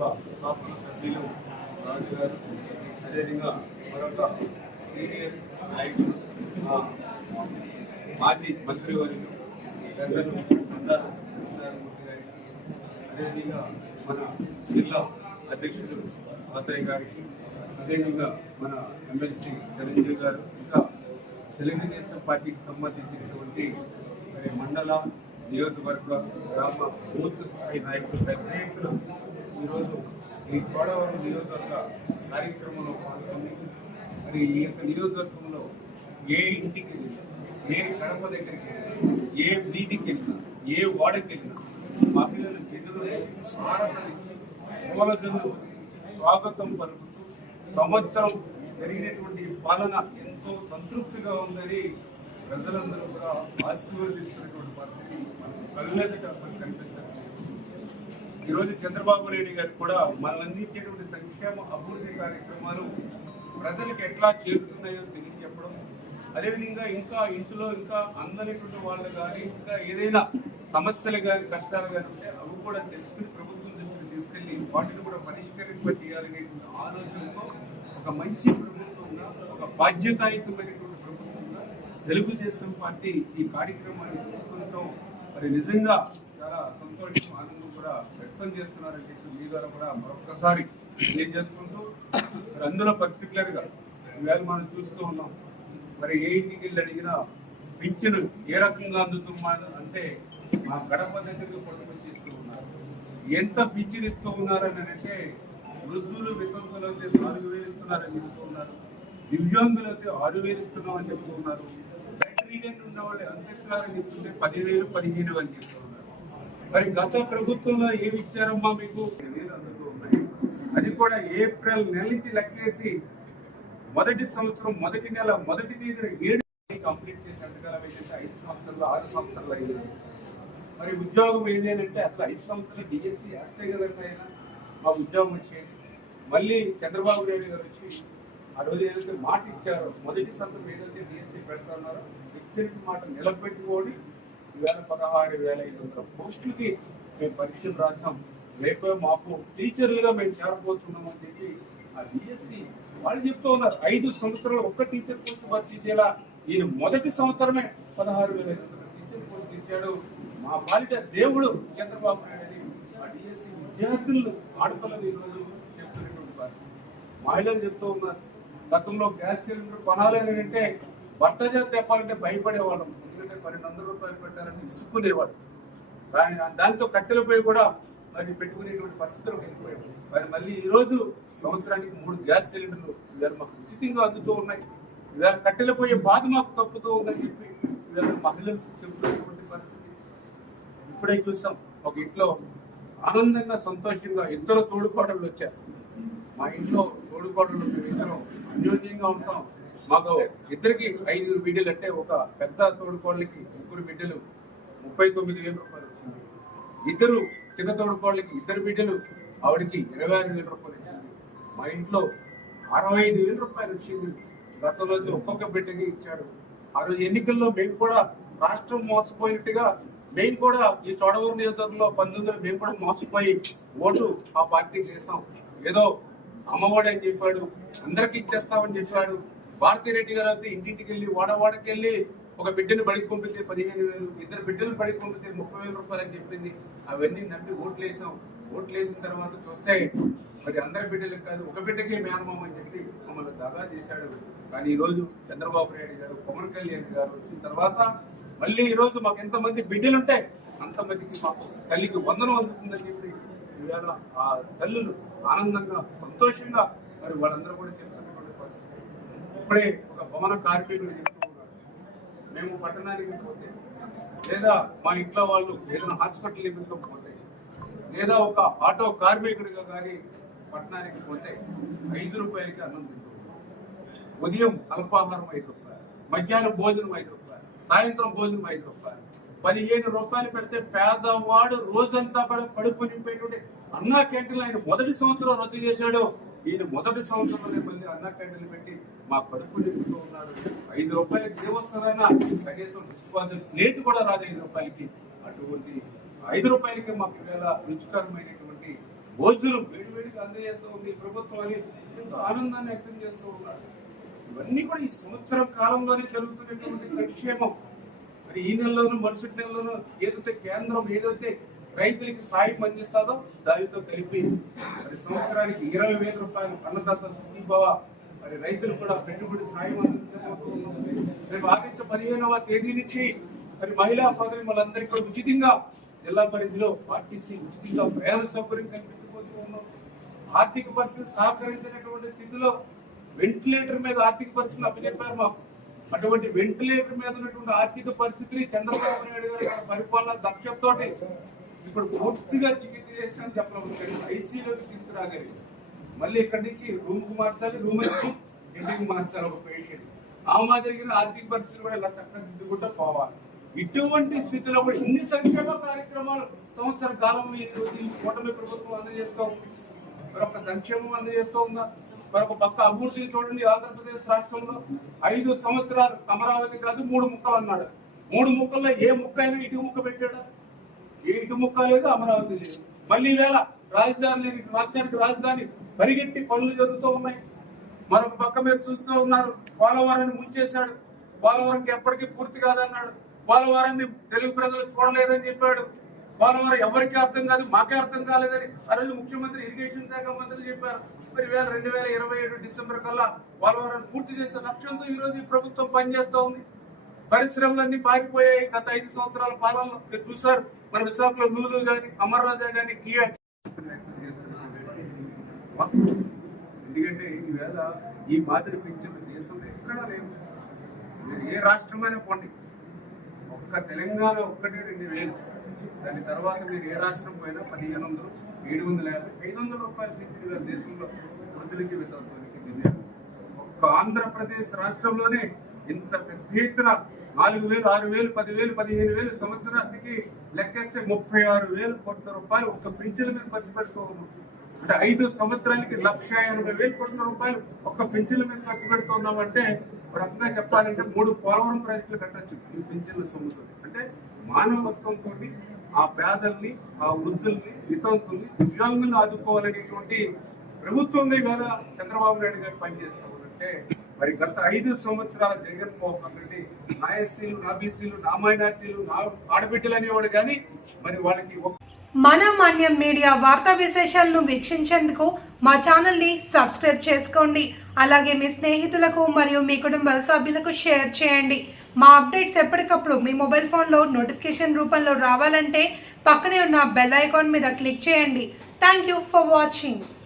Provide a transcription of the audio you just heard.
గౌరవ శాసన సభ్యులు రాజు గారు అదేవిధంగా మరొక సీనియర్ నాయకులు మాజీ మంత్రివర్యులు పెద్దలు కృష్ణారామూర్తి గారికి అదేవిధంగా మన జిల్లా అధ్యక్షులు పాత్రయ్య గారికి అదేవిధంగా మన ఎమ్మెల్సీ చిరంజీవి గారు ఇంకా తెలుగుదేశం పార్టీకి సంబంధించినటువంటి మండల నియోజకవర్గ గ్రామ బూత్ స్థాయి నాయకులు పెద్ద ఈరోజు ఈ కోడవరం నియోజకవర్గ కార్యక్రమంలో పాల్గొని మరి ఈ యొక్క నియోజకవర్గంలో ఏ ఇంటికి వెళ్ళినా ఏ గడప దగ్గరికి వెళ్ళినా ఏ వీధికి వెళ్ళినా ఏ వాడకి వెళ్ళినా మహిళలు ఎదురు సారథించి స్వాగతం పలుకుతూ సంవత్సరం జరిగినటువంటి పాలన ఎంతో సంతృప్తిగా ఉందని ప్రజలందరూ కూడా ఆశీర్వదిస్తున్నటువంటి పరిస్థితి మనకు కళ్ళెదుట కనిపిస్తుంది. ఈరోజు చంద్రబాబు నాయుడు గారు కూడా మనం అందించేటువంటి సంక్షేమ అభివృద్ధి కార్యక్రమాలు ప్రజలకు ఎట్లా చేరుతున్నాయో తెలియజెప్పడం అదేవిధంగా ఇంకా ఇంట్లో ఇంకా అందనటువంటి వాళ్ళు కానీ ఇంకా ఏదైనా సమస్యలు కానీ కష్టాలు కానీ ఉంటే అవి కూడా తెలుసుకుని ప్రభుత్వం దృష్టికి తీసుకెళ్ళి వాటిని కూడా పరిష్కరింప చేయాలనేటువంటి ఆలోచనతో ఒక మంచి ప్రభుత్వంగా ఒక బాధ్యతాయుతమైనటువంటి ప్రభుత్వంగా తెలుగుదేశం పార్టీ ఈ కార్యక్రమాన్ని తీసుకుంటాం. మరి నిజంగా చాలా సంతోషం ఆనందం కూడా వ్యక్తం చేస్తున్నారని చెప్పి మీ ద్వారా కూడా మరొకసారి తెలియజేసుకుంటూ చేసుకుంటూ అందులో పర్టికులర్గా ఇవాళ మనం చూస్తూ ఉన్నాం మరి ఏ ఇంటికి వెళ్ళి అడిగినా పింఛను ఏ రకంగా అందుతున్నా అంటే మా గడప దగ్గరకు పట్టుకొచ్చిస్తూ ఉన్నారు. ఎంత పింఛను ఇస్తూ ఉన్నారని అంటే వృద్ధులు వితంతులు అయితే నాలుగు వేలు ఇస్తున్నారని చెప్తూ ఉన్నారు. దివ్యాంగులు అయితే ఆరు వేలు ఇస్తున్నామని చెప్తూ ఉన్నారు. బెడ్ రీడెంట్ ఉన్న వాళ్ళు ఎంత ఇస్తున్నారని చెప్తుంటే పదివేలు పదిహేను అని చెప్తున్నారు మరి గత ప్రభుత్వంలో ఏమి ఇచ్చారమ్మా మీకు? అది కూడా ఏప్రిల్ నెల నుంచి లెక్కేసి మొదటి సంవత్సరం మొదటి నెల మొదటి తేదీన ఏడు కంప్లీట్ చేసి ఎంతకాలం ఏంటంటే ఐదు సంవత్సరాలు ఆరు సంవత్సరాలు అయింది. మరి ఉద్యోగం ఏదేనంటే అసలు ఐదు సంవత్సరాలు డిఎస్సి వేస్తే కదండి ఆయన? మా ఉద్యోగం వచ్చేది మళ్ళీ చంద్రబాబు నాయుడు గారు వచ్చి ఆ రోజు ఏదైతే మాట ఇచ్చారో మొదటి సంవత్సరం ఏదైతే డిఎస్సి పెడుతున్నారో ఇచ్చిన మాట నిలబెట్టుకొని వేల పదహారు వేల ఐదు వందల పోస్టులకి మేము పరీక్షలు రాసాం. రేపే మాకు టీచర్లుగా మేము చేరబోతున్నాం అని చెప్పి ఆ డిఎస్సి వాళ్ళు చెప్తూ ఉన్నారు. ఐదు సంవత్సరాలు ఒక్క టీచర్ పోస్ట్ భర్తీ చేయాలా? ఈయన మొదటి సంవత్సరమే పదహారు వేల ఐదు వందల టీచర్ పోస్ట్ ఇచ్చాడు. మా బాలిక దేవుడు చంద్రబాబు నాయుడు అని ఆ డిఎస్సి విద్యార్థులు ఆడపిల్లలు ఈరోజు చెప్తున్నటువంటి పరిస్థితి. మహిళలు చెప్తూ ఉన్నారు. గతంలో గ్యాస్ సిలిండర్ కొనాలి అని అంటే భర్త చేత తెప్పాలంటే భయపడేవాళ్ళం. పన్నెండు వందల రూపాయలు పెట్టాలని విసుక్కునేవాడు కానీ దాంతో కట్టెల పోయి కూడా మరి పెట్టుకునేటువంటి పరిస్థితులు వెళ్ళిపోయాడు మరి మళ్ళీ ఈ రోజు సంవత్సరానికి మూడు గ్యాస్ సిలిండర్లు ఇవాళ మాకు ఉచితంగా అందుతూ ఉన్నాయి. ఇవాళ కట్టెల పోయే బాధ మాకు తప్పుతూ ఉందని చెప్పి ఇవాళ మహిళలు చెబుతున్నటువంటి పరిస్థితి. ఇప్పుడే చూసాం. ఒక ఇంట్లో ఆనందంగా సంతోషంగా ఇద్దరు తోడుపాటలు వచ్చారు. మా ఇంట్లో తోడుపాటలు మేము ఇద్దరం అన్యోన్యంగా ఉంటాం. మాకు ఇద్దరికి ఐదు బిడ్డలు అంటే ఒక పెద్ద తోడుకోళ్ళకి ముగ్గురు బిడ్డలు ముప్పై తొమ్మిది వేల రూపాయలు వచ్చింది. ఇద్దరు చిన్న తోడుకోళ్ళకి ఇద్దరు బిడ్డలు ఆవిడకి ఇరవై ఆరు వేల రూపాయలు వచ్చింది. మా ఇంట్లో అరవై ఐదు వేల రూపాయలు వచ్చింది. గతంలో ఒక్కొక్క బిడ్డకి ఇచ్చాడు. ఆ రోజు ఎన్నికల్లో మేము కూడా రాష్ట్రం మోసపోయినట్టుగా మేము కూడా ఈ చోడవూరు నియోజకవర్గంలో పంతొమ్మిదిలో మేము కూడా మోసపోయి ఓటు ఆ పార్టీకి చేసాం ఏదో అమ్మఒడి చెప్పాడు అందరికి ఇచ్చేస్తామని చెప్పాడు. భారతిరెడ్డి గారు అయితే ఇంటింటికి వెళ్ళి వాడవాడకి వెళ్ళి ఒక బిడ్డను బడికి పంపితే పదిహేను వేలు ఇద్దరు బిడ్డలు బడికి పంపితే ముప్పై వేల రూపాయలు అని చెప్పింది. అవన్నీ నమ్మి ఓట్లు వేసాం ఓట్లు వేసిన తర్వాత చూస్తే మరి అందరి బిడ్డలకు కాదు ఒక బిడ్డకే మేనమామ అని చెప్పి మమ్మల్ని దాదా చేశాడు. కానీ ఈ రోజు చంద్రబాబు నాయుడు గారు పవన్ కళ్యాణ్ గారు వచ్చిన తర్వాత మళ్ళీ ఈరోజు మాకు ఎంతమంది బిడ్డలుంటే అంతమందికి మా తల్లికి వందనం అందుతుందని చెప్పి ఇవాళ ఆ తల్లులు ఆనందంగా సంతోషంగా మరి వాళ్ళందరూ కూడా చెప్తున్నటువంటి పరిస్థితి. ఇప్పుడే ఒక భవన కార్మికుడు చెప్తూ ఉన్నారు. మేము పట్టణానికి పోతే లేదా మా ఇంట్లో వాళ్ళు ఏదైనా హాస్పిటల్ నిమిత్తం పోతే లేదా ఒక ఆటో కార్మికుడిగా కానీ పట్టణానికి పోతే ఐదు రూపాయలకి అన్నం తింటున్నాం. ఉదయం అల్పాహారం ఐదు రూపాయలు మధ్యాహ్నం భోజనం ఐదు రూపాయలు సాయంత్రం భోజనం ఐదు రూపాయలు. పదిహేను రూపాయలు పెడితే పేదవాడు రోజంతా కూడా కడుపు నింపేటువంటి అన్నా క్యాంటీన్లు ఆయన మొదటి సంవత్సరం రద్దు చేశాడు. ఈయన మొదటి సంవత్సరంలోనే మళ్ళీ అన్నా క్యాంటీన్లు పెట్టి మా కడుపు నింపుతూ ఉన్నాడు. ఐదు రూపాయలకి ఏమొస్తుందన్నా కనీసం డిస్పాజిట్ ప్లేట్ కూడా రాదు ఐదు రూపాయలకి. అటువంటి ఐదు రూపాయలకి మాకు వేళ రుచికరమైనటువంటి భోజనం వేడివేడిగా అందజేస్తూ ఉంది ప్రభుత్వం అని ఎంతో ఆనందాన్ని వ్యక్తం చేస్తూ ఉన్నారు. ఇవన్నీ కూడా ఈ సంవత్సరం కాలంలోనే జరుగుతున్నటువంటి సంక్షేమం. మరి ఈ నెలలోనూ మరుసటి నెలలోనూ ఏదైతే కేంద్రం ఏదైతే రైతులకి సాయం అందిస్తాదో దానితో కలిపి మరి సంవత్సరానికి ఇరవై వేల రూపాయలు అన్నదాత సుఖీభవ మరి రైతులు కూడా పెట్టుబడి సాయం అందించబోతున్నారు రేపు ఆగస్టు పదిహేనవ తేదీ నుంచి మరి మహిళా సోదరి వాళ్ళందరికీ కూడా ఉచితంగా జిల్లా పరిధిలో పార్టీసీ ఉచితంగా ప్రయాణ సౌకర్యం కల్పించబోతూ ఉన్నాం. ఆర్థిక పరిస్థితి సహకరించినటువంటి స్థితిలో వెంటిలేటర్ మీద ఆర్థిక పరిస్థితిని అప్పచెప్పారు మాకు. అటువంటి వెంటిలేటర్ మీద ఉన్నటువంటి ఆర్థిక పరిస్థితిని చంద్రబాబు నాయుడు గారి పరిపాలన దక్షతతోటి ఇప్పుడు పూర్తిగా చికిత్స చేస్తానని చెప్పడం ఐసీలోకి తీసుకురాగలిగి మళ్ళీ ఇక్కడి నుంచి రూమ్కు మార్చాలి రూమ్ నుంచి ఇంటికి మార్చాలి ఒక పేషెంట్ ఆ మాదిరిగా ఆర్థిక పరిస్థితులు కూడా ఇలా చక్కగా దిద్దుకుంటూ పోవాలి. ఇటువంటి స్థితిలో కూడా ఇన్ని సంక్షేమ కార్యక్రమాలు సంవత్సర కాలం ఈ ఈ కూటమి ప్రభుత్వం అందజేస్తూ ఉంది. మరొక సంక్షేమం అందజేస్తూ ఉందా? మరొక పక్క అభివృద్ధిని చూడండి ఆంధ్రప్రదేశ్ రాష్ట్రంలో. ఐదు సంవత్సరాలు అమరావతి కాదు మూడు ముక్కలు అన్నాడు. మూడు ముక్కల్లో ఏ ముక్క అయినా ఇటు ముక్క పెట్టాడా? ఏ ఇటు ముక్క లేదు అమరావతి లేదు. మళ్ళీ వేళ రాజధాని లేని రాష్ట్రానికి రాజధాని పరిగెత్తి పనులు జరుగుతూ ఉన్నాయి. మరొక పక్క మీరు చూస్తూ ఉన్నారు పోలవరాన్ని ముంచేశాడు. పోలవరంకి ఎప్పటికీ పూర్తి కాదన్నాడు. పోలవరాన్ని తెలుగు ప్రజలు చూడలేదని చెప్పాడు. పోలవరం ఎవరికి అర్థం కాదు మాకే అర్థం కాలేదని ఆ ముఖ్యమంత్రి ఇరిగేషన్ శాఖ మంత్రి చెప్పారు. మరి వేల రెండు వేల ఇరవై ఏడు డిసెంబర్ కల్లా పోలవరాన్ని పూర్తి చేసే లక్ష్యంతో ఈ రోజు ఈ ప్రభుత్వం పనిచేస్తూ ఉంది. పరిశ్రమలన్నీ పారిపోయాయి. గత ఐదు సంవత్సరాల పాలనలో మీరు చూసారు. మన విశాఖలో నూలు కానీ అమర్రాజా కానీ కియా వస్తుంది ఎందుకంటే ఈవేళ ఈ మాదిరి పెంచిన దేశంలో ఎక్కడా లేదు. మీరు ఏ రాష్ట్రమైనా పోండి. ఒక్క తెలంగాణ ఒక్కటే రెండు వేలు దాని తర్వాత మీరు ఏ రాష్ట్రం పోయినా పదిహేను వందలు ఏడు వందల యాభై ఐదు వందల రూపాయలు పెంచిన దేశంలో వృద్ధులకి వితంతులకి ఒక్క ఆంధ్రప్రదేశ్ రాష్ట్రంలోనే ఇంత పెద్ద ఎత్తున నాలుగు వేలు ఆరు వేలు పదివేలు పదిహేను వేలు సంవత్సరానికి లెక్కేస్తే ముప్పై ఆరు వేలు కోట్ల రూపాయలు ఒక్క పెంచిన మీద ఖర్చు పెట్టుకోవాలి అంటే ఐదు సంవత్సరానికి లక్ష ఎనభై వేలు కోట్ల రూపాయలు ఒక్క పెన్షన్ల మీద ఖర్చు పెడుతున్నామంటే రకంగా చెప్పాలంటే మూడు పోలవరం ప్రాజెక్టులు కట్టచ్చు ఈ పెన్షన్ల సొమ్ముతో. అంటే మానవత్వంతో ఆ పేదల్ని ఆ వృద్ధుల్ని వితంతుల్ని దివ్యాంగుల్ని ఆదుకోవాలనేటువంటి ప్రభుత్వమే కదా చంద్రబాబు నాయుడు గారు పనిచేస్తాం అంటే మరి గత ఐదు సంవత్సరాల జగన్మోహన్ రెడ్డి నా ఎస్సీలు నా బీసీలు నా మైనార్టీలు నా ఆడబిడ్డలు అనేవాడు కానీ మరి వాళ్ళకి మన మాన్యం మీడియా వార్తా విశేషాలను వీక్షించేందుకు మా ఛానల్ని సబ్స్క్రైబ్ చేసుకోండి. అలాగే మీ స్నేహితులకు మరియు మీ కుటుంబ సభ్యులకు షేర్ చేయండి. మా అప్డేట్స్ ఎప్పటికప్పుడు మీ మొబైల్ ఫోన్లో నోటిఫికేషన్ రూపంలో రావాలంటే పక్కనే ఉన్న బెల్ ఐకాన్ మీద క్లిక్ చేయండి. Thank you for watching.